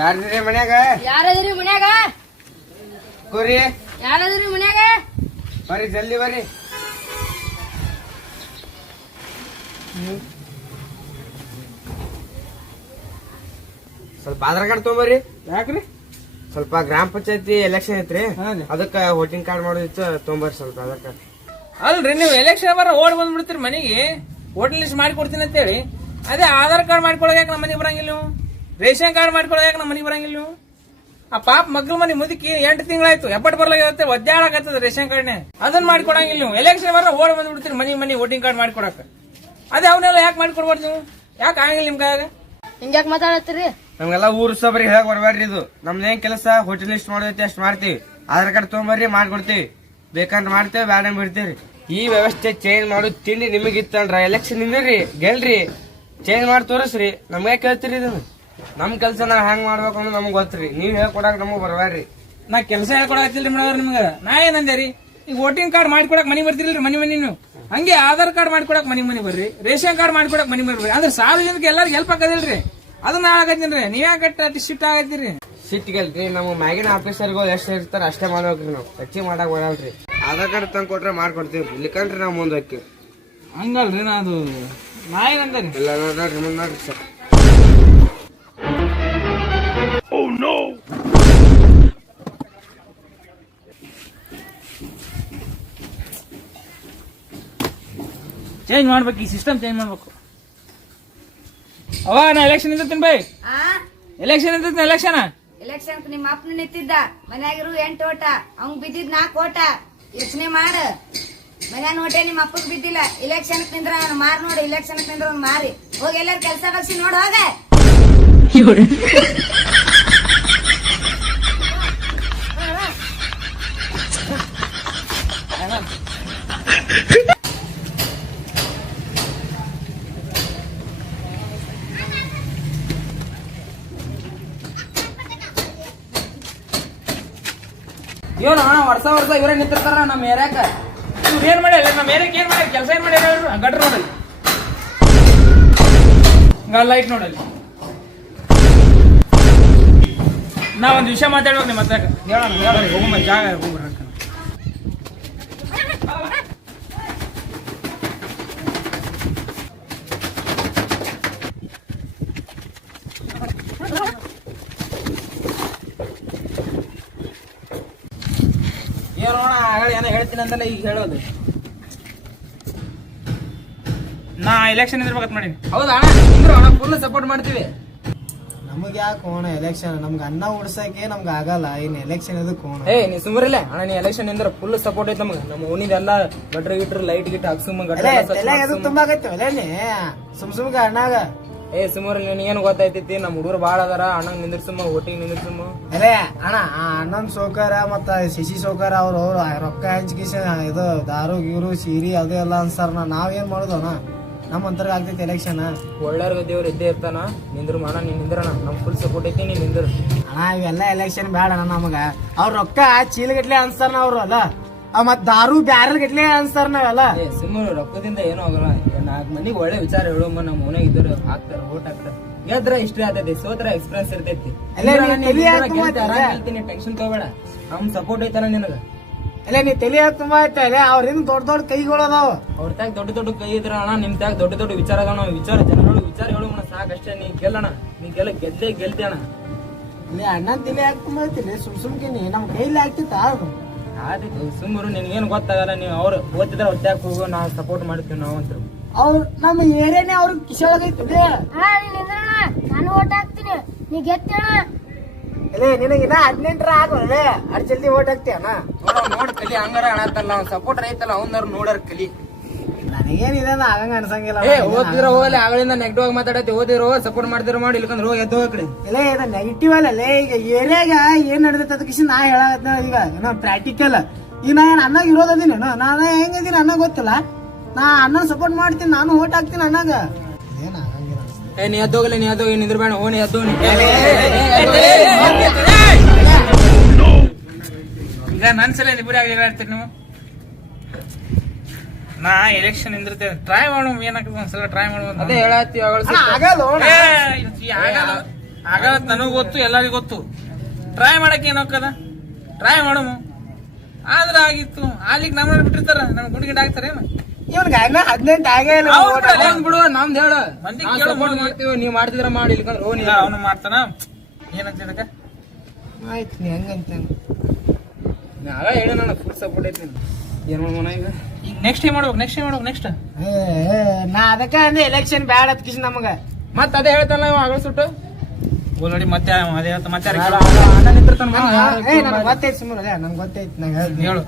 ಯಾರ್ದಿರಿ ಮನ್ಯಾಗ? ಯಾರದ್ರಿ ಮನ್ಯಾಗ? ಕುರಿ. ಯಾರದ್ರಿ ಮನ್ಯಾಗ? ಬರ್ರಿ ಜಲ್ದಿ ಬರ್ರಿ. ಸ್ವಲ್ಪ ಆಧಾರ್ ಕಾರ್ಡ್ ತೊಗೊಂಬರ್ರಿ. ಯಾಕ್ರಿ? ಸ್ವಲ್ಪ ಗ್ರಾಮ ಪಂಚಾಯತಿ ಎಲೆಕ್ಷನ್ ಐತ್ರಿ. ಅದಕ್ಕ ವೋಟಿಂಗ್ ಕಾರ್ಡ್ ಮಾಡೋದಿತ್ತು ತೊಗೊಂಬರ್ರಿ ಸ್ವಲ್ಪ ಆಧಾರ್ ಕಾರ್ಡ್. ಅಲ್ರಿ ನೀವು ಎಲೆಕ್ಷನ್ ಬರ ಓಡ್ ಬಂದ್ಬಿಡ್ತೀರಿ ಮನೆಗೆ. ವೋಟಿಂಗ್ ಲಿಸ್ಟ್ ಮಾಡಿ ಕೊಡ್ತೀನಿ ಅಂತೇಳಿ. ಅದೇ ಆಧಾರ್ ಕಾರ್ಡ್ ಮಾಡ್ಕೊಳಕ್ ನಮ್ಮ ಮನೆಗೆ ಬರಂಗಿಲ್ಲ ನೀವು? ರೇಷನ್ ಕಾರ್ಡ್ ಮಾಡ್ಕೊಳಕ್ ನಮ್ಮ ಮನೆಗೆ ಬರಂಗಿಲ್ಲ ನೀವು? ಆ ಪಾಪ ಮಗ್ಳ ಮನೆ ಮುದುಕಿ ಎಂಟು ತಿಂಗಳಾಯ್ತು. ಎಪ್ಪಟ್ ಬರ್ಲಾಗತ್ತೆ ಒದ್ದಾಡಕತ್ತದ ರೇಷನ್ ಕಾರ್ಡ್ನೆ. ಅದನ್ನ ಮಾಡ್ಕೊಡಂಗಿಲ್ಲ ನೀವು. ಎಲೆಕ್ಷನ್ ಬರ ಓಡ್ ಬಂದ್ಬಿಡ್ತೀರಿ ಮನೆ ಮನೆ ವೋಟಿಂಗ್ ಕಾರ್ಡ್ ಮಾಡ್ಕೊಡಕ ಅದೇ ಅವನ್ನೆಲ್ಲ ಯಾಕೆ ಮಾಡ್ಕೊಡ್ಬಾರ್ದು ನೀವು? ಯಾಕೆ ಆಗಂಗಿಲ್ಲ ನಿಮ್ ಕೈಯಾಗ ಹಿಂಗ್ಯಾಕ್ ಮಾತಾಡತ್ತೀರಿ? ನಮ್ಗೆಲ್ಲ ಊರು ಸಬರಿ ಹೇಳಕ್ ಬರ್ಬೇಡ್ರಿ ಇದು? ನಮ್ದೇನ್ ಕೆಲಸ ಹೋಟೆಲ್ ಲಿಸ್ಟ್ ಮಾಡೋದೈತಿ ಅಷ್ಟು ಮಾಡ್ತೀವಿ. ಆಧಾರ್ ಕಾರ್ಡ್ ತೊಗೊಂಬರ್ರಿ ಮಾಡ್ಕೊಡ್ತೀವಿ. ಬೇಕಂದ್ರೆ ಮಾಡ್ತೇವೆ ಬ್ಯಾಡ ಬಿಡ್ತೀವಿ ಈ ವ್ಯವಸ್ಥೆ ಚೇಂಜ್ ಮಾಡೋದು ತಿಂಡಿ ನಿಮಗಿತ್ತಲ್ರ? ಎಲೆಕ್ಷನ್ ನಿಂದ್ರಿ ಗೆಲ್ರಿ. ಚೇಂಜ್ ಮಾಡಿ ತೋರಿಸ್ರಿ. ನಮ್ಗೆ ಕೇಳ್ತೀರಿ ಇದನ್ನ? ನಮ್ ಕೆಲಸ ನಾವ್ ಹೆಂಗ್ ಮಾಡ್ಬೇಕು ಅನ್ನೋದು ನಮ್ಗೆ ಗೊತ್ತ್ರಿ. ನೀವ್ ಹೇಳ್ಕೊಡಕ್ ನಮಗ್ ಬರ್ಬೇಡ್ರಿ ನಾ ಕೆಲಸ ಹೇಳ್ಕೊಡತ್ತಿಲ್ರಿ ಮೇಡಮ್ ನಿಮ್ಗೆ. ನಾ ಏನಂದೇರಿ ರೀ? ಈಗ ವೋಟಿಂಗ್ ಕಾರ್ಡ್ ಮಾಡ್ಕೊಡಕ್ ಮನಿ ಬರ್ತಿರಲ್ರಿ ಮನಿ ಮನಿ ನೀವು ಹಂಗೆ ಆಧಾರ್ ಕಾರ್ಡ್ ಮಾಡ್ಕೊಡಕ್ ಮನಿ ಮನಿ ಬರ್ರಿ. ರೇಷನ್ ಕಾರ್ಡ್ ಮಾಡ್ಕೊಡಕ್ ಮನಿ ಬರ್ರಿ. ಅಂದ್ರೆ ಸಾರ್ವಜನಿಕ ಎಲ್ಲರಿಗೂ ಹೆಲ್ಪ್ ಆಗದಿಲ್ರಿ? ಅದನ್ನ ಆಗತ್ತೀನ್ರಿ ನೀವ್ ಯಾಕೆ ಶಿಫ್ಟ್ ಆಗತ್ತೀರಿ ಸಿಟ್ಟಿಗಲ್ರಿ ನಮ್ಮ ಮ್ಯಾಗಿನ ಆಫೀಸರ್ಗಳು ಎಷ್ಟು ಇರ್ತಾರ ಅಷ್ಟೇ ಮಾಡ್ಬೇಕ್ರಿ ನಾವು. ಹೆಚ್ಚಿಗೆ ಮಾಡಕ್ ಬರಲ್ರಿ. ಆಧಾರ್ ಕಾರ್ಡ್ ತಂದು ಕೊಟ್ರೆ ಮಾಡ್ಕೊಡ್ತೀವಿ. ಇಲ್ಲಿಕಂದ್ರೆ ನಾವು ಮುಂದೆ ಹಂಗಲ್ರಿ ನಾ ಅದು. ನಾ ಏನಂದೆ ರೀ? ಎಲ್ಲ ನೋಡ್ರಿ ಮುಂದೆ ನೋಡ್ರಿ ಸರ್ ಚೇಂಜ್ ಮಾಡ್ಬೇಕು ಈ ಸಿಸ್ಟಮ್ ಚೇಂಜ್ ಮಾಡ್ಬೇಕು. ಅವ ನಾ ಎಲೆಕ್ಷನ್ ನಿಂತಿರ್ತೀನಿ ಬೈ. ಆ? ಎಲೆಕ್ಷನ್ ನಿಂತಿರ್ತೀನಿ ಎಲೆಕ್ಷನ್ ಎಲೆಕ್ಷನ್ ನಿಮ್ಮ ಅಪ್ಪನ ನಿಂತಿದ್ದ. ಮನ್ಯಾಗಿರು ಎಂಟು ಓಟ ಅವ್ನ್ ಬಿದ್ದಿದ್ ನಾಲ್ಕು ಓಟ. ಯೋಚನೆ ಮಾಡ. ಮನ್ಯಾಗ ನೋಟೆ ನಿಮ್ಮ ಅಪ್ಪಗ್ ಬಿದ್ದಿಲ್ಲ. ಇಲೆಕ್ಷನ್ ನಿಂದ್ರ ಅವ್ನು ಮಾರ್ ನೋಡು ಇಲೆಕ್ಷನ್ ನಿಂದ್ರ ಅವ್ನು ಮಾರಿ. ಹೋಗಿ ಎಲ್ಲಾರು ಕೆಲಸ ಬಗ್ಸಿ ನೋಡ್ ಹೋಗ ಇವ್ರು ಅಣ್ಣ ವರ್ಷ ವರ್ಷ ಇವರೇ ನಿಂತಿರ್ತಾರ ನಮ್ಮ ಏರಿಯಾಕ. ಇವ್ರು ಏನ್ ಮಾಡ್ಯಾರ? ನಮ್ಮ ಏರ್ಯಾಕ ಏನ್ ಮಾಡ್ಯಾರ? ಕೆಲಸ ಏನ್ ಮಾಡ್ಯಾರ ಹೇಳ್ರು ಗಟ್ರ ನೋಡಲ್ಲಿ. ಹಂಗ ಲೈಟ್ ನೋಡಲ್ಲಿ. ನಾ ಒಂದ್ ವಿಷಯ ಮಾತಾಡ್ಬೇಕು ನಿಮ್ಮ ಹತ್ರ ಹೇಳೋಣ ಹೇಳೋಣ ಜಾಗ ಹೋಗ್ಬರ್ರಿ ಅಂತಲ್ಲ ಈಗ ಹೇಳೋದು. ನಾ ಎಲೆಕ್ಷನ್ ನಿಂದಿರ್ಬೇಕಂತ ಮಾಡೀನಿ. ಹೌದಾ ಅಣ್ಣ ನಿಂದ್ರು ಅಣ್ಣ ಫುಲ್ ಸಪೋರ್ಟ್ ಮಾಡ್ತೀವಿ. ನಮಗ್ ಯಾಕೆ ಓಣ ಎಲೆಕ್ಷನ್ ನಮ್ಗೆ ಅನ್ನ ಓಡಿಸಕ್ಕೆ ನಮ್ಗೆ ಆಗಲ್ಲ. ಇನ್ ಎಲೆಕ್ಷನ್ ಇದು ಕೋಣ? ಏ ನೀ ಸುಮ್ರಿಲ್ಲ ಅಣ್ಣ ನೀ ಎಲೆಕ್ಷನ್ ಇಂದ್ರ ಫುಲ್ ಸಪೋರ್ಟ್ ಐತೆ ನಮ್ಗೆ. ನಮ್ಮ ಓಣಿದೆಲ್ಲ ಗಟ್ರ ಗಿಟ್ರ ಲೈಟ್ ಗಿಟ್ ಹಾಕ್ಸುಮ ಅದು ತುಂಬಾ ಆಗೈತೆ ಸುಮ್ ಸುಮ್ಗೆ ಅಣ್ಣಾಗ. ಏ ಸುಮಾರು ನಿನಗೇನು ಗೊತ್ತಾಯ್ತೈತಿ? ನಮ್ಮ ಹುಡುಗರು ಭಾಳ ಅದಾರ. ಅಣ್ಣ ನಿಂದಿರ್ಸಮ್ಮ ಒಟ್ಟಿಗೆ ಸುಮ್ಮ ಅದೇ ಅಣ್ಣ ಆ ಅಣ್ಣನ್ ಸೋಕಾರ ಮತ್ತ ಶಶಿ ಸೋಕಾರ ಅವ್ರು ಅವ್ರು ರೊಕ್ಕ ಹಂಚ್ಕಿಸ ಇದು ದಾರು ಗೀರು ಸೀರಿ ಅದು ಎಲ್ಲ ಅನ್ಸಾರ ನಾವೇನ್ ಮಾಡೋದು ಅಣ್ಣ? ನಮ್ಮ ಅಂತರ ಆಗ್ತೈತಿ ಎಲೆಕ್ಷನ್ ಒಳ್ಳೆಯವ್ರಿಗೆ ದೇವ್ರು ಇದ್ದೇ ಇರ್ತಾನ. ನಿಂದ್ರು ಅಣ್ಣ ನೀನ್ ನಿಂದ್ರಣ. ನಮ್ ಫುಲ್ ಸಪೋರ್ಟ್ ಐತಿ ನೀನ್ ನಿಂದ್ರು. ಅಣ್ಣ ಇವೆಲ್ಲ ಎಲೆಕ್ಷನ್ ಬೇಡ ಅಣ್ಣ ನಮಗ. ಅವ್ರ ರೊಕ್ಕ ಚೀಲಗಟ್ಲೆ ಅನ್ಸಾರ ಅವ್ರು ಅಲ್ಲ ಆ ಮತ್ ದಾರು ಬ್ಯಾರಲ್ ಗಟ್ಲೆ ಅನ್ಸಾರ ನಾವೆಲ್ಲ. ಏ ಸುಮ್ಮನೆ ರೊಕ್ಕದಿಂದ ಏನೂ ಆಗಲ್ಲ. ನಾಲ್ಕು ಮಂದಿಗೆ ಒಳ್ಳೆ ವಿಚಾರ ಹೇಳೋಮ್ಮ ನಮ್ಮ ಮನೆ ಇದ್ರು ಹಾಕ್ತಾರ ಓಟ್ ಹಾಕ್ತಾರ. ಗೆದ್ರ ಇಷ್ಟೇ ಆತೈತಿ ಸೋತ್ರ ಎಕ್ಸ್ಪ್ರೆಸ್ ಇರ್ತೈತಿ. ಟೆನ್ಷನ್ ತಗೋಬೇಡ. ನಮ್ ಸಪೋರ್ಟ್ ಐತಲ್ಲ ನಿನಗ? ಅಲ್ಲೇ ನೀ ತಲೆ ತುಂಬಾ ಅಲ್ಲೇ ಅವ್ರಿಂದ ದೊಡ್ಡ ದೊಡ್ಡ ಕೈಗಳು ಅದಾವ. ಅವ್ರ ತಾಗ ದೊಡ್ಡ ದೊಡ್ಡ ಕೈ ಇದ್ರ ಅಣ್ಣ ನಿಮ್ ತಾಗ ದೊಡ್ಡ ದೊಡ್ಡ ವಿಚಾರ ಅದಾವ. ನಾವು ವಿಚಾರ ಜನಗಳು ವಿಚಾರ ಹೇಳು ಮನ ಸಾಕಷ್ಟೇ. ನೀ ಗೆಲ್ಲಣ ನೀ ಗೆಲ್ಲ ಗೆದ್ದೇ ಗೆಲ್ತಿ ಅಣ್ಣ. ನೀ ಅಣ್ಣ ತಲೆ ಐತಿ ಸುಮ್ ಸುಮ್ಕಿನಿ ನಮ್ ಕೈಲಿ ಆಗ್ತಿತ್ತ ಆದಿತ್ತು ಸುಮ್ಮರು ನಿನ್ಗೇನು ಗೊತ್ತಾಗಲ್ಲ ನೀವು ಅವ್ರು ಓದಿದ್ರೆ ಹೊಟ್ಯಾಗ ಹೋಗೋ ನಾವು ಸಪೋರ್ಟ್ ಮಾಡ್ತೀವಿ ನಾವು ಅಂತ ಅವ್ರ ನಮ್ಮ ಏರಿಯಾನೇ ಅವ್ರ ಕಿಶೊಳಗೈತಿ ಹಾ ನೀನ್ ಓಟ್ ಹಾಕ್ತೀನಿ. ನೀ ಗೆತ್ತೇಣ ಅಲ್ಲೇ ನಿನಗಿನ ಹದಿನೆಂಟರ ಆಗೋಲ್ಲೇ ಅಷ್ಟು ಜಲ್ದಿ ಓಟ್ ಹಾಕ್ತೀಯಣ್ಣ? ನೋಡ ನೋಡ್ ಕಲಿ ಹಂಗಾರ ಅಣ್ಣತ್ತಲ್ಲ ಅವ್ನ ಸಪೋರ್ಟ್ ಐತಲ್ಲ ಅವ್ನವ್ರು ನೋಡಾರ ಕಲಿ. ನನಗೇನಿದೆ ಆಗಂಗ ಅನ್ಸಂಗಿಲ್ಲ ಏ ಓದಿರೋ ಹೋಗಲಿ ಆಗಳಿಂದ ನೆಗೆಟಿವ್ ಆಗಿ ಮಾತಾಡತಿ ಓದಿರೋ ಸಪೋರ್ಟ್ ಮಾಡ್ತಿರೋ ಮಾಡಿ ಇಲ್ಕಂದ್ರೆ ಹೋಗಿ ಎದ್ದು ಹೋಗ್ರಿ ಅಲ್ಲೇ ಇದು ನೆಗೆಟಿವ್ ಅಲ್ಲೇ ಈಗ ಏರಿಯಾಗ ಏನ್ ನಡೆದೈತೆ ಅದಕ್ಕೆ ನಾ ಹೇಳತ್ತ ಈಗ ಏನೋ ಪ್ರಾಕ್ಟಿಕಲ್ ಈಗ ನಾನು ಅನ್ನ ಅನ್ನಾಗ ಇರೋದೀನಿ ನಾನು ಹೆಂಗದೀನಿ ಅನ್ನ ಗೊತ್ತಿಲ್ಲ. ನಾ ಅನ್ನ ಸಪೋರ್ಟ್ ಮಾಡ್ತೀನಿ ನಾನು ಓಟ್ ಹಾಕ್ತೀನಿ ಅಣ್ಣಗ ಏ ನೀ ಎದ್ದು ಹೋಗಲಿ ನೀ ಎದ್ದು ಹೋಗಿ ನಿಂದ್ರ ಬೇಡ ಓಣಿ ಎದ್ದು. ಈಗ ನನ್ ಸಲ ಇಬ್ಬರು ಆಗ್ಲಿರ್ತೀರಿ ನೀವು ನಾ ಎಲೆಕ್ಷನ್ ನಿಂದಿರ್ತೇವೆ ಟ್ರೈ ಮಾಡೋಣ ಏನಾಗ್ತದೆ ಒಂದ್ಸಲ ಟ್ರೈ ಮಾಡುವಂತ ಅದೇ ಹೇಳತ್ತಿ ಅಣ್ಣ, ಆಗಲ್ಲ ಅಣ್ಣ. ಆಗಲ್ಲ ನನಗ್ ಗೊತ್ತು ಎಲ್ಲರಿಗೂ ಗೊತ್ತು ಟ್ರೈ ಮಾಡಕ್ ಏನ್ ಹೋಗ್ತದ ಟ್ರೈ ಮಾಡಮು ಆದ್ರೆ ಆಗಿತ್ತು ಆಗ್ಲಿಕ್ಕೆ ನಮ್ಮ ಬಿಟ್ಟಿರ್ತಾರ ನಮ್ಗೆ ಗುಂಡಿ ಗಿಡ ಹಾಕ್ತಾರೇನು ಇವ್ನಿಗೆ ಇನ್ನ ಹದಿನೆಂಟು ಆಗೇ ಇಲ್ಲ. ಅವ್ನ್ ಬಿಡು ನಮ್ದು ಹೇಳ. ಮಂದಿ ಕೇಳು ಮಾಡ್ತೀವಿ ನೀವ್ ಮಾಡ್ತಿದ್ರ ಮಾಡಿ ಇಲ್ಕಂದ್ರೆ ಹೋಗಿ ಇಲ್ಲ ಅವನು ಮಾಡ್ತಾನ. ಏನಂತ ಇದಕ್ಕ? ಆಯ್ತು ನೀ ಹೆಂಗಂತ ನಾವ ಹೇಳಿ ನಾನು ಫುಲ್ ಸಪೋರ್ಟ್ ಐತಿ ಏನ್ ಮಾಡೋಣ ಈಗ? ಈಗ ನೆಕ್ಸ್ಟ್ ಏನ್ ಮಾಡ್ಬೇಕು? ನೆಕ್ಸ್ಟ್ ಏನ್ ಮಾಡ್ಬೇಕು? ನೆಕ್ಸ್ಟ್ ನಾ ಅದಕ್ಕ ಅಂದ್ರೆ ಎಲೆಕ್ಷನ್ ಬ್ಯಾಡ ಅದ್ ಕಿಶ್ ನಮಗ. ಮತ್ತ ಅದೇ ಹೇಳ್ತಾನ ಇವ ಆಗಳ ಸುಟ್ಟು. ನೋಡಿ ಮತ್ತೆ ಅವ ಅದೇ ಹೇಳ್ತ ಮತ್ತೆ ಯಾರಿಗೆ ಅಣ್ಣ ನಿಂತಿರ್ತಾನ ಬಾ. ಏ ನನ್ಗೆ ಗೊತ್ತೈತಿ ಸುಮ್ಮನೆ ನಂಗೆ ನನ್ಗೆ ಗೊತ್ತೈತಿ ನಂಗೆ ಹೇಳು.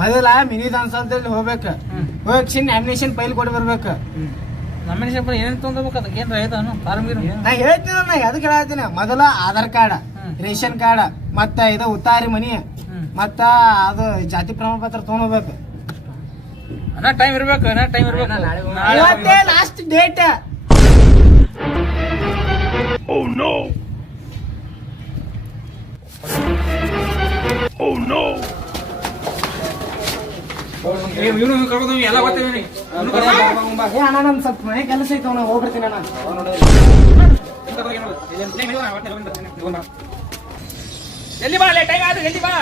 ಮೊದಲ ಮಿನಿ ದಾನ್ಸಲ್ದಲ್ಲಿ ಹೋಗ್ಬೇಕು. ಹೋಗಿ ನಾಮಿನೇಷನ್ ಫೈಲ್ ಕೊಟ್ಟು ಬರ್ಬೇಕು. ನಾಮಿನೇಷನ್ ಫೈಲ್ ಏನೇನು ತೊಗೊಂಡ್ಬೇಕು ಅದಕ್ಕೆ ಏನ್ ರೈತನು ಫಾರ್ಮ್ ನಾ ಹೇಳ್ತೀನಿ ನಾ ಅದಕ್ಕೆ ಹೇಳ್ತೀನಿ ಮೊದಲ ಆಧಾರ್ ಕಾರ್ಡ್ ರೇಷನ್ ಕಾರ್ಡ್ ಮತ್ತ ಇದು ಉತ್ತಾರಿ ಮನಿ ಮತ್ತ ಅದು ಜಾತಿ ಪ್ರಮಾಣ ಪತ್ರ ತಗೊಂಡ್ಬೇಕು ಅಣ್ಣ ಟೈಮ್ ಇರ್ಬೇಕು ಅಣ್ಣ ಟೈಮ್ ಇರ್ಬೇಕು. ಇವತ್ತೇ ಲಾಸ್ಟ್ ಡೇಟ್ ಓ ನೋ ಗೊತ್ತೇವೆ ಏ ಅಣ್ಣ ನನ್ ಸ್ವಲ್ಪ ಮನೆ ಕೆಲಸ ಐತೆ ಅವ್ನ ಹೋಗ್ಬಿಡ್ತೀನಿ ಅಣ್ಣ. ಎಲ್ಲಿ ಬಾ ಟೈಮ್ ಆಯ್ತು ಎಲ್ಲಿ ಬಾ?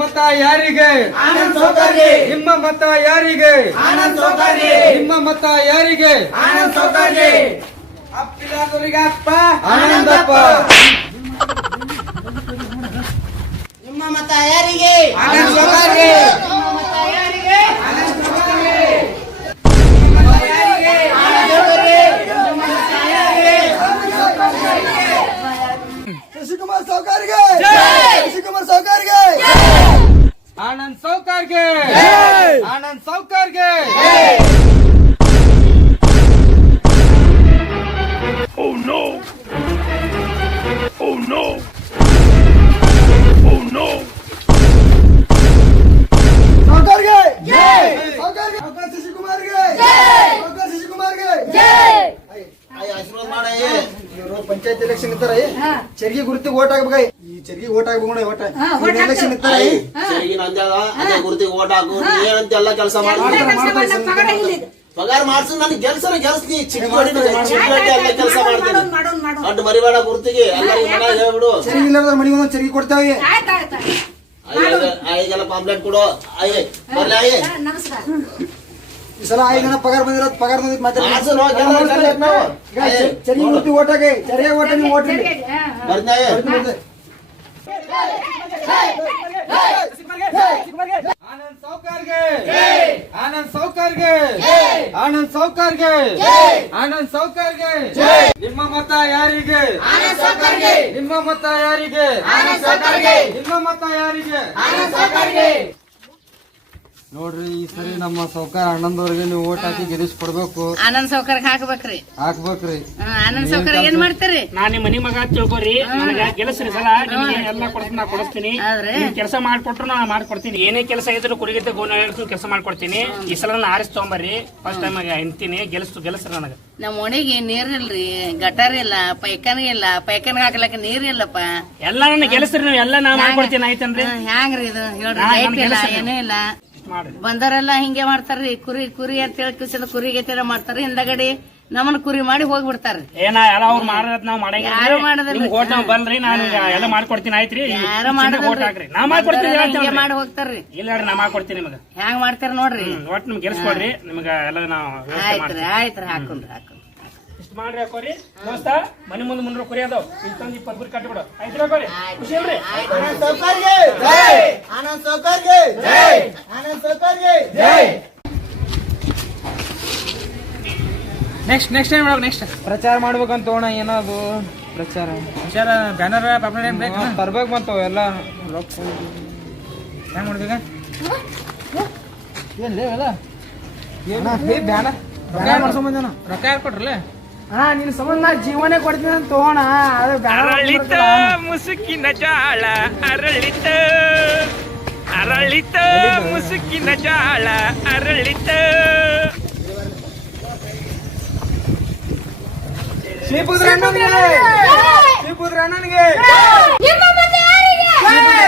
ಮತ ಯಾರಿಗೆ? ಆನಂದ್ ಸೌಕರ್ಯ. ನಿಮ್ಮ ಮತ ಯಾರಿಗೆ? ಆನಂದ್ ಸೌಕರ್ಯ. ನಿಮ್ಮ ಮತ ಯಾರಿಗೆ? ಆನಂದ್ ಸೌಕರ್ಯ. ಅಪ್ಪಿಲಾದವರಿಗೆ ಅಪ್ಪ. ಆನಂದಪ್ಪ. ನಿಮ್ಮ ಮತ ಯಾರಿಗೆ? ಆನಂದ್ ಸೌಕರ್ಗೆ ಪಂಚಾಯತ್ ಎಲೆಕ್ಷನ್ ಇರ್ತಾರ ಚರ್ಗಿ ಗುರುತಿಗೆ ಓಟ್ ಹಾಕ್ಬೇಕ ಈ ಚರ್ಗಿ ಓಟ್ ಹಾಕ್ಬೇಕು ಓಟ್ ಎಲೆಕ್ಷನ್ ಗುರುತಿಗೆ ಓಟ್ ಹಾಕು ಏನಂತ ಎಲ್ಲ ಕೆಲಸ ಮಾಡಿ ಪಗಾರ ಮಾಡ್ಸು ನನ್ ಕೆಲ್ಸ ಗೆಲ್ಸ್ನಿ ಚಿಕ್ಕಡಿ ಚಿಕ್ಕಡಿ ಎಲ್ಲ ಕೆಲಸ ಮಾಡ್ತೀನಿ. ಅಡ್ಡ ಮರಿಬೇಡ ಗುರುತಿಗೆ ಎಲ್ಲರಿಗೂ ಮನ್ಯಾಗ ಹೇಳ್ಬಿಡು. ಚರ್ಗಿ ಇಲ್ಲಾರ್ದ್ರ ಮನೆಗೆ ಒಂದೊಂದು ಚರ್ಗಿ ಕೊಡ್ತಾವೆ. ಆಯಿಗೆಲ್ಲ ಪಾಂಪ್ಲೆಟ್ ಕೊಡು. ಆಯ್ ಬರ್ಲಿ ಆಯ್. ನಮಸ್ಕಾರ. ಈ ಸಲ ಐದು ಜನ ಪಗಾರ ಬಂದಿರೋದು ಪಗಾರ ಬಂದಿದ್ ಮಾತಾಡಿ. ಆಯ್, ಚರ್ಗಿ ಗುರುತಿ ಓಟ್ ನೀವು. ಓಟ್ ಬರ್ತೀನಿ ಆಯ್. ಆನಂದ್ ಸೌಕರ್ಗೆ ಆನಂದ್ ಸೌಕರ್ಗೆ ಆನಂದ್ ಸೌಕರ್ಗೆ ಆನಂದ್ ಸೌಕರ್ಗೆ ನಿಮ್ಮ ಮತ ಯಾರಿಗೆ? ನಿಮ್ಮ ಮತ ಯಾರಿಗೆ? ನಿಮ್ಮ ಮತ ಯಾರಿಗೆ? ನೋಡ್ರಿ ಈ ಸರಿ ನಮ್ಮ ಸೌಕಾರ ಅಣ್ಣಂದವ್ರಿಗೆ ನೀವು ಓಟ್ ಹಾಕಿ ಗೆಲ್ಲಿಸ್ ಕೊಡ್ಬೇಕು ಆನಂದ್ ಸೌಕರ್ ಹಾಕ್ಬೇಕ್ರಿ. ಹಾಕ್ಬೇಕ್ರಿ. ಹಾ, ಆನಂದ್ ಸೌಕರ್ ಏನ್ ಮಾಡ್ತೀರಿ? ನಾನ್ ನಿಮ್ ಮನಿ ಮಗ ಅಂತ ತಿಳ್ಕೊರಿ. ನನಗ ಗೆಲ್ಸ್ರಿ ಸಲ. ನಿಮ್ಗೆ ಎಲ್ಲ ಕೊಡ್ತೀನಿ ನಾ ಕೊಡಿಸ್ತೀನಿ. ಆದ್ರೆ ಕೆಲಸ ಮಾಡ್ಕೊಟ್ರು ನಾ ಮಾಡ್ಕೊಡ್ತೀನಿ. ಏನೇ ಕೆಲಸ ಇದ್ರು ಕುರಿಗಿದ್ದ ಗೋನ ಹೇಳ್ತೀನಿ ಕೆಲಸ ಮಾಡ್ಕೊಡ್ತೀನಿ. ಈ ಸಲ ನಾನು ಆರಿಸ್ ತಗೊಂಬರ್ರಿ. ಫಸ್ಟ್ ಟೈಮ್ ಎಂತೀನಿ ಗೆಲ್ಸ್ತು ಗೆಲ್ಸ್ರಿ ನನಗ. ನಮ್ ಓಣಿಗೆ ನೀರ್ ಇಲ್ರಿ ಗಟರ್ ಇಲ್ಲ ಪೈಕನ್ ಇಲ್ಲ ಪೈಕನ್ ಹಾಕ್ಲಕ್ಕ ನೀರ್ ಇಲ್ಲಪ್ಪ. ಎಲ್ಲ ನನ್ನ ಗೆಲ್ಸ್ರಿ ನೀವು ಎಲ್ಲ ನಾ ಮಾಡ್ಕೊಡ್ತೀನಿ ಆಯ್ತನ್ರಿ? ಹ್ಮ್, ಹ್ಯಾಂಗ್ರಿ ಇದು? ಹೇಳ್ರಿ ಏನೇ ಲೈಟ್ ಇಲ್ಲ ಏನೂ ಇಲ್ಲ. ಮಾಡ್ರಿ ಬಂದವರೆಲ್ಲ ಹಿಂಗೆ ಮಾಡ್ತಾರ್ರಿ ಕುರಿ ಕುರಿ ಅಂತ ಹೇಳಿ ಕಿಸಿದ ಕುರಿಗೆ ತರ ಮಾಡ್ತಾರ ಹಿಂದಗಡಿ ನಮ್ಮನ್ನ ಕುರಿ ಮಾಡಿ ಹೋಗ್ಬಿಡ್ತಾರ ಏನ ಎಲ್ಲ ಅವ್ರು ಮಾಡೋದ್ ನಾವ್ ಮಾಡಂಗಿಲ್ಲ. ಯಾರು ಮಾಡೋದಿಲ್ಲ. ನಿಮ್ಗ್ ಓಟ್ ನಾವ್ ಬಂದ್ರಿ ನಾನು ಎಲ್ಲ ಮಾಡ್ಕೊಡ್ತೀನಿ ಆಯ್ತ್ರಿ? ಯಾರು ಓಟ್ ಹಾಕ್ರಿ. ನಾ ಮಾಡ್ಕೊಡ್ತೀನಿ ಹಿಂಗೆ ಮಾಡಿ ಹೋಗ್ತಾರ್ರಿ. ಇಲ್ಲ ಹೇಳ್ರಿ ನಾ ಮಾಡ್ಕೊಡ್ತೀನಿ ನಿಮಗೆ. ಹ್ಯಾಂಗ್ ಮಾಡ್ತಾರ ನೋಡ್ರಿ. ಒಟ್ಟು ನಿಮ್ಗೆ ಗೆಲ್ಸ್ಕೊಡ್ರಿ. ನಿಮ್ಗ ಎಲ್ಲ ನಾವು ವ್ಯವಸ್ಥೆ ಆಯ್ತ್ರಿ ಆಯ್ತ್ರಿ ಹಾಕೊಂಡ್ರಿ ಹಾಕೊಂಡ್ರಿ. ಮಾಡ್ರಿ ಹಾಕೋರಿ ದೋಸ್ತ ಮನೆ ಮುಂದೆ ಮುಂದೆ ಕುರಿ ಅದಾವ. ಇಷ್ಟೊಂದು ಇಪ್ಪತ್ತು ಕುರಿ ಕಟ್ಟಿಬಿಡು ಐತ್ರಿ ಹಾಕೋರಿ ಖುಷಿ ಇಲ್ರಿ? ಆನಂದ್ ಸೌಕರ್ಗೆ ಆನಂದ್ ಸೌಕರ್ಗೆ ಆನಂದ್ ಸೌಕರ್ಗೆ ನೆಕ್ಸ್ಟ್ ನೆಕ್ಸ್ಟ್ ಏನ್ ಮಾಡ್ಬೇಕು? ನೆಕ್ಸ್ಟ್ ಪ್ರಚಾರ ಮಾಡ್ಬೇಕಂತ ಏನೋ ಏನದು ಪ್ರಚಾರ? ಪ್ರಚಾರ ಬ್ಯಾನರ್ ಎಲ್ಲ ಏನ್ ಬೇಕು ತರ್ಬೇಕು ಬಂತು ಎಲ್ಲ. ಹೆಂಗ್ ಮಾಡ್ಬೇಕ ಬ್ಯಾನರ್. ಮಾಡ್ಸೊಂಬಂದೇನ ರೊಕ್ಕ ಯಾರು ಕೊಟ್ರಲ್ಲ? ಹಾ ನಿನ್ ಸಂಬಂಧ ನಾ ಜೀವನೇ ಕೊಡ್ತೀನಿ ಅಂತ ತಗೋಣ. ಅದು ಅರಳಿತ ಮುಸುಕಿನ ಜಾಳ ಅರಳಿತ. ಅರಳಿತ ಮುಸುಕಿನ ಜಾಳ ಅರಳಿತ. ಶ್ರೀಪುತ್ರ ಶ್ರೀಪುತ್ರ ಅಣ್ಣನ್ಗೆ ನಿಮ್ಮ ಮತ ಯಾರಿಗೆ?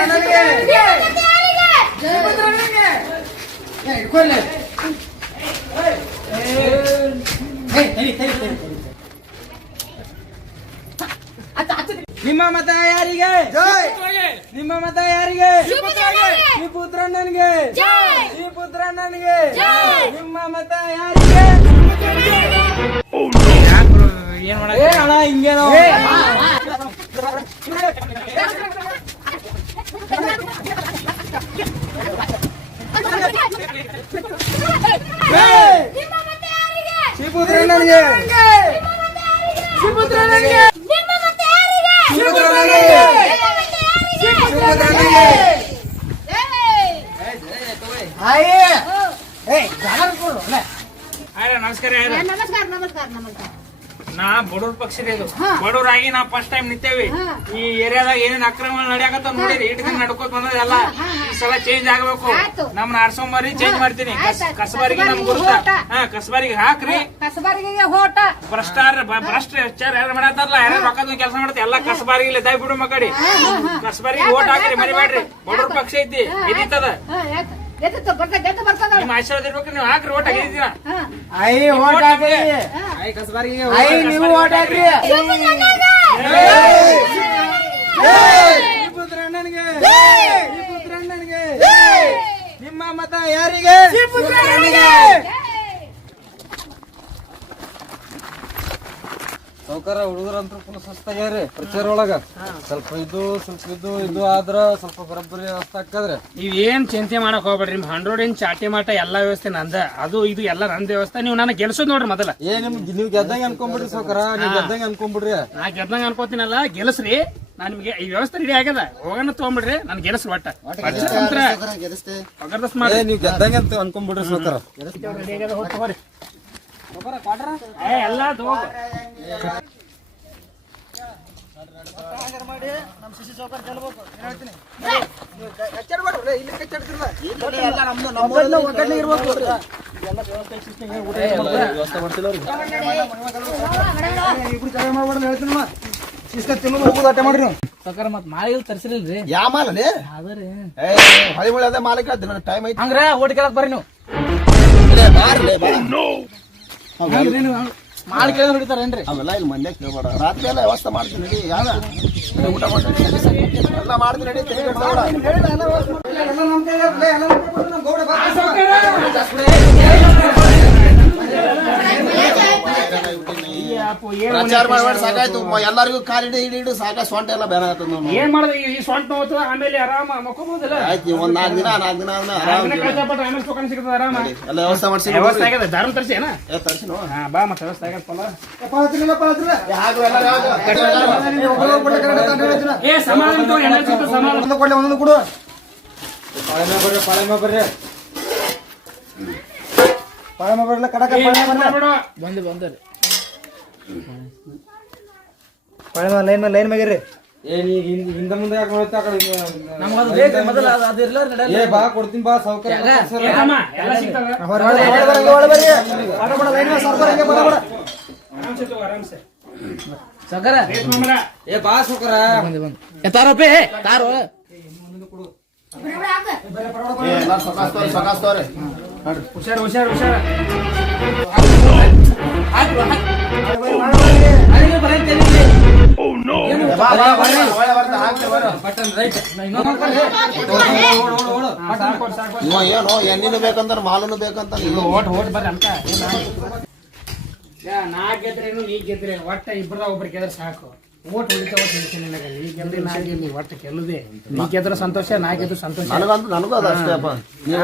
ಅಣ್ಣನ್ಗೆ ನಿಮ್ಮ ಮತ ಯಾರಿಗೆ? ನಿಮ್ಮ ಮತ ಯಾರಿಗೆ ನಿಮ್ಮ ಮತ ಯಾರಿಗೆ ಶ್ರೀಪುತ್ರ ಅಣ್ಣನ್ಗೆ ಜೈ! ಶ್ರೀಪುತ್ರ ಅಣ್ಣನ್ಗೆ ಜೈ! ನಿಮ್ಮ ಮತ ಯಾರಿಗೆ ಏನ್ ಮಾಡ ಏ ಅಣ್ಣ ಹಿಂಗೇನೋ ನಿಮ್ಮ ಮತ ಯಾರಿಗೆ? ಶ್ರೀಪುತ್ರ ಅಣ್ಣನ್ಗೆ ಶ್ರೀಪುತ್ರ ಅಣ್ಣನಿಗೆ. ನಿಮ್ಮ ಮತ ಯಾರಿಗೆ? ಶ್ರೀಪುತ್ರ ಅಣ್ಣನ್ಗೆ ನಿಮ್ಮ ಮತ ಯಾರಿಗೆ? ಶ್ರೀಪುತ್ರ ಅಣ್ಣನ್ಗೆ ಏಯ್! ಆಯೇ ಏ ಬ್ಯಾಡ ಕೊಡು ಅಲ್ಲ ಆಯ್ರ ನಮಸ್ಕಾರ ನಮಸ್ಕಾರ ನಮಸ್ಕಾರ ನಮಸ್ಕಾರ. ನಾ ಬಡವ್ರ ಪಕ್ಷದ ಇದು. ಬಡವ್ರಾಗಿ ನಾ ಫಸ್ಟ್ ಟೈಮ್ ನಿಂತೇವಿ. ಈ ಏರಿಯಾದಾಗ ಏನೇನ್ ಅಕ್ರಮ ನಡೆಯಕತ್ತ ನೋಡಿರಿ ಇಟ್ ದಿನ ನಡ್ಕೋತ ಬಂದದೆಲ್ಲ ಈ ಸಲ ಚೇಂಜ್ ಆಗ್ಬೇಕು. ನಮ್ ಆರ್ಸೋಂಬರಿ ಚೇಂಜ್ ಮಾಡ್ತೀನಿ. ಕಸ್- ಕಸಬಾರಿಗೆ ನಮ್ ಗುರುತ. ಹಾ ಕಸಬಾರಿಗೆ ಹಾಕ್ರಿ. ಕಸಬಾರಿಗೆ ಹೋಟ. ಭ್ರಷ್ಟಾರ ಭ್ರಷ್ಟ ಭ್ರಷ್ಟಾಚಾರ ಯಾರು ಮಾಡತ್ತಾರಲ್ಲ? ಯಾರು ರೊಕ್ಕದ ಕೆಲಸ ಮಾಡತ್ತೆ ಎಲ್ಲ ಕಸಬಾರಿಗೆ ಇಲ್ಲ ದಯ ಬಿಡು ಮಕ್ಕಳಿ. ಕಸಬಾರಿಗೆ ಓಟ್ ಹಾಕ್ರಿ ಮರಿಬೇಡ್ರಿ ಬಡವ್ರ ಪಕ್ಷ ಐತಿ. ಇದಿತ್ತದ. ನಿಮ್ಮ ಆಶೀರ್ವಾದ ಇರ್ಬೇಕು ನೀವು ಹಾಕ್ರಿ ಓಟ್ ಆಗಿದ್ದೀರಾ ಆಯ್ ಓಟ್ ಹಾಕ್ರಿ ಐ ಕಸಬಾರಿಗೆ ಐ ನೀವು ಓಟ್ ಹಾಕ್ರಿ ನಿಮ್ಮ ಮತ ಯಾರಿಗೆ ಶ್ರೀಪುತ್ರ ಅಣ್ಣನ್ಗೆ ಹುಡುಗರ ಅಂತ ಫುಲ್ ರೀ ಪ್ರಚಾರ ಒಳಗ. ಸ್ವಲ್ಪ ಇದು ಸ್ವಲ್ಪ ಇದು ಇದು ಆದ್ರ ಸ್ವಲ್ಪ ಬರಬ್ಬರಿ ವ್ಯವಸ್ಥೆ ಹಾಕದ್ರೆ ನೀವ್ ಏನ್ ಚಿಂತೆ ಮಾಡಕ್ ಹೋಗ್ಬೇಡ್ರಿ ನಿಮ್ ಹಂಡ್ರೆಡ್ ಇನ್ ಚಾಟಿ ಮಾಟ ಎಲ್ಲಾ ವ್ಯವಸ್ಥೆ ನಂದ. ಅದು ಇದು ಎಲ್ಲ ನಂದ ವ್ಯವಸ್ಥೆ. ನೀವು ನನ್ನ ಗೆಲ್ಸೋದ್ ನೋಡ್ರಿ ಮೊದಲ. ಏ ನಿಮ್ ನೀವ್ ಗೆದ್ದಂಗ ಅನ್ಕೊಂಬಿಡ್ರಿ ಸೋಕರ ನೀವ್ ಗೆದ್ದಂಗ ಅನ್ಕೊಂಬಿಡ್ರಿ. ನಾ ಗೆದ್ದಂಗ ಅನ್ಕೋತೀನಲ್ಲ ಗೆಲ್ಸ್ರಿ. ನಾ ನಿಮ್ಗೆ ಈ ವ್ಯವಸ್ಥೆ ರೆಡಿ ಆಗ್ಯದ. ಹೋಗೋಣ ತಗೊಂಬಿಡ್ರಿ ನನ್ ಗೆಲ್ಸ್ ಒಟ್ಟ. ನೀವ್ ಗೆದ್ದಂಗ ಅಂತ ಅನ್ಕೊಂಬಿಡ್ರಿ ಎಲ್ಲ ಮಾಡ್ರಿ ನೀವು. ಸಕಾರ ಮತ್ ಮಾಲಿಗೆ ತರಿಸಿರಲ್ರಿ ಯಾವ ಏ ಹೊಳಿ ಮುಳಿ ಅದೇ ಟೈಮ್ ಐತಿ ಹಂಗ್ರೆ ಓಟ್ ಕೇಳಕ್ ಬರ್ರಿ ನೀವು ಮಾಲ್ ಕೇಳಿದ್ರೆ ಹೊಡಿತಾರೇನ್ರಿ ಅವೆಲ್ಲ ಇಲ್ಲಿ ಮಂದ್ಯ ಕೇಳ್ಬೇಡ. ರಾತ್ರಿ ಎಲ್ಲ ವ್ಯವಸ್ಥೆ ಮಾಡ್ತೀನಿ ಯಾವ ಊಟ ಮಾಡಿ ಎಲ್ಲ ಮಾಡ್ತೀನಿ. ಪ್ರಚಾರ ಮಾಡ್ಬೇಡ ಸಾಕಾಯ್ತು. ಎಲ್ಲರಿಗೂ ಕಾಲ್ ಹಿಡಿ ಹಿಡಿ ಹಿಡಿ ಸಾಕಾಯ್ತು. ಸೊಂಟ ಎಲ್ಲ ಬೇರೆ ಆಯ್ತದ ಏನ್ ಮಾಡೋದು? ಈ ಸೊಂಟ ನೋವು ಆಮೇಲೆ ಆರಾಮ ಮಕ್ಕೋಬಹುದಿಲ್ಲ ಆಯ್ತು ಒಂದ್ ನಾಲ್ಕು ದಿನ ನಾಲ್ಕು ದಿನ ಆಮೇಲೆ ಟೋಕನ್ ಸಿಗ್ತದ ಆರಾಮ. ಎಲ್ಲ ವ್ಯವಸ್ಥೆ ಮಾಡ್ಸಿ ವ್ಯವಸ್ಥೆ ಆಗ್ಯದ ಧರ್ಮ ತರ್ಸಿ ಏನ? ಹಾ ಬಾ ಮತ್ತೆ ವ್ಯವಸ್ಥೆ ಆಗ್ಯದಲ್ಲ ಪಲ್ಲ. ಏ ಸಮಾಧಾನ ಸಮಾಧಾನ. ಕೊಡ್ಲಿ ಒಂದೊಂದು ಕೊಡು. ಪಾಳೆಮ ಬರ್ರಿ ಪಾಳೆಮ ಬರ್ರಿ ಪಾಳಮ ಬರ್ಲ ಕಡಕ ಪಾಳಮ ಬಂದು ಬಂದ್ರಿ ಲೈನ್ ಮೇಲೆ ಲೈನ್ ಮ್ಯಾಗಿರ್ರಿ. ಏ ನೀ ಹಿಂದ್- ಹಿಂದ ಮುಂದೆ ಯಾಕೆ ನೋಡ್ತಾ ಆ ಕಡೆ ನಮ್ಗೆ ಅದು ಬೇಕು ಮೊದಲು ಅದು ಅದು ಇರ್ಲಾರ ಏ ಬಾ ಕೊಡ್ತೀನಿ ಬಾ ಸೌಕರ್ಯ ಏ, ತಮ್ಮ, ಎಲ್ಲ ಸಿಗ್ತದ ಹೊರ ಹೊರ ಹೊರ ಹೊರ ಬರ್ರಿ. ಬಡ ಬಡ ಲೈನ್ ಮೇಲೆ ಸರ್ಕಾರ ಹಂಗೆ ಬಡ ಬಡ ಆರಾಮ್ಸೆ ತಗೋ, ಆರಾಮ್ಸೆ ಸಕಾರ ಏ, ಏ ಬಾ ತಾರೋ. ಏ, ಸೊಕಾಸ್ ತೋರಿ ಸೊಕಾಸ್ ತೋರಿ. ಹುಷಾರ್ ಹುಷಾರು ಹುಷಾರು. ಏನು ಎಣ್ಣಿನೂ ಬೇಕಂತಾರ ಮಾಲೂ ಬೇಕಂತ ಓಟ್ ಓಟ್ ಬರ್ರಿ ಅಂತ ನಾ ಗೆದ್ರೆ ನೀ ಗೆದ್ರೆ ಒಟ್ಟ ಇಬ್ಬರ ಒಬ್ರು ಗೆದ್ರೆ ಸಾಕು. ಓಟ್ ಹೊಡಿತಾವ ತಿಳಿಸಿ ನಿನಗೆ. ನೀ ಗೆದ್ರೆ ನಾ ಗೆಲ್ಲಿ ಒಟ್ಟ ಗೆಲ್ಲದೆ ನೀ ಗೆದ್ರೆ ಸಂತೋಷ ನಾ ಗೆದ್ದು ಸಂತೋಷ. ನನಗಂತೂ ನನಗೂ ಅದು ಅಷ್ಟೇ ಅಪ್ಪ. ನೀವು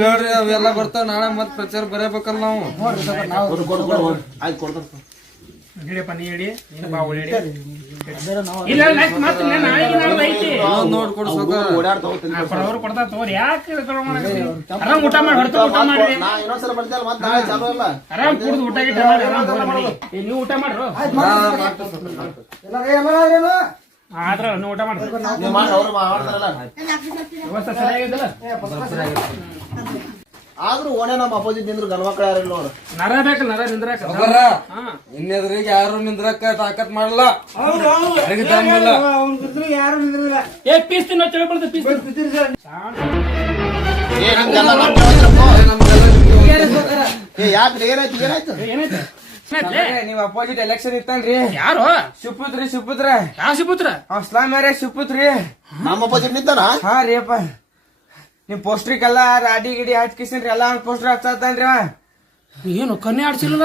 ಹೇಳ್ರಿ ಅವೆಲ್ಲ ಬರ್ತಾವ ನಾಳೆ ಮತ್ತೆ ಪ್ರಚಾರ ಬರೇಬೇಕಲ್ಲ ನಾವು. ಆಯ್ತು ಕೊಡ್ತಾರೆ ಹಿಡಿಯಪ್ಪ ನೀ ಹೇಳಿ ನೀನು ಬಾ ಇಲ್ಲ next ಮತ್ತೆ ನೀನು ನಾಳೆಗೆ ನಾಡ್ದು ಐತಿ? ಇನ್ನೊಂದ್ ನೋಡ್ ಕೊಡು ಸಾವ್ಕಾರ. ಓಡಾಡ್ ತಗೋತೀನಿ ಅವ್ರು ಕೊಡ್ತಾ ತಗೋರಿ ಯಾಕೆ ಆರಾಮ್ ಊಟ ಮಾಡಿ ಹೊರತು ಊಟ ನಾಳೆ ಇಲ್ಲ ಆರಾಮ್ ಕುಡ್ದು ಊಟ ಮಾಡಿ ಆರಾಮ್. ಏ, ನೀವು ಊಟ ಮಾಡ್ರು? ಆದ್ರ ನೀವು ಊಟ ಮಾಡಿ ಮಾಡ್ತಾರಲ್ಲ. ವ್ಯವಸ್ಥೆ ಸರಿಯಾಗಿದ್ದಲ್ಲ ಆದ್ರೂ ಓಣೆ ನಮ್ಮ ಅಪೋಸಿಟ್ ನಿಂದ್ರು ಗಣಮಕ್ಳು ಯಾರಿಲ್ಲ ನೋಡು. ನರ ಬೇಕ ನರ ನಿಂದ್ರಾಕ? ಸಾವ್ಕಾರ, ಇನ್ನೆದ್ರಿಗೆ ಯಾರು ನಿಂದ್ರಕ್ಕ ತಾಕತ್ ಮಾಡಲ್ಲ ಯಾರಿಗೂ ದಮ್ಮಿಲ್ಲ. ಯಾರು ನಿಂದ್ರಿಲ್ಲ ಏ ಪೀಸ್ ತಿನ್ನೋ ತಿಳ್ಕೊಳ್ತ ಪೀಸ್ ಏ ಯಾಕ್ರಿ? ಏನಾಯ್ತು ಏನಾಯ್ತು? ಏನಾಯ್ತು? ನೀವ್ ಅಪೋಸಿಟ್ ಎಲೆಕ್ಷನ್ ಇತ್ತನ್ರಿ ಯಾರು? ಸುಪುತ್ರಿ ಸುಪುತ್ರ. ಯಾವ ಸುಪುತ್ರ? ಅವ್ ಸ್ಲಾಮ್ ಯಾರೇ ಸುಪುತ್ರಿ? ನಮ್ಮ ಅಪೋಸಿಟ್ ನಿಂತಾನ ಹಾ ರೀ ಅಪ್ಪ. ನಿಮ್ ಪೋಸ್ಟ್ರಿಗೆಲ್ಲ ರಾಡಿ ಗಿಡಿ ಹಚ್ಕಿಸಿನ್ರಿ ಎಲ್ಲ ಪೋಸ್ಟರ್ ಹಚ್ಚತಾನ್ರಿ ಅವ. ಏನು ಕನ್ನೆ ಆಡ್ಸಿಲ್ಲ ಗ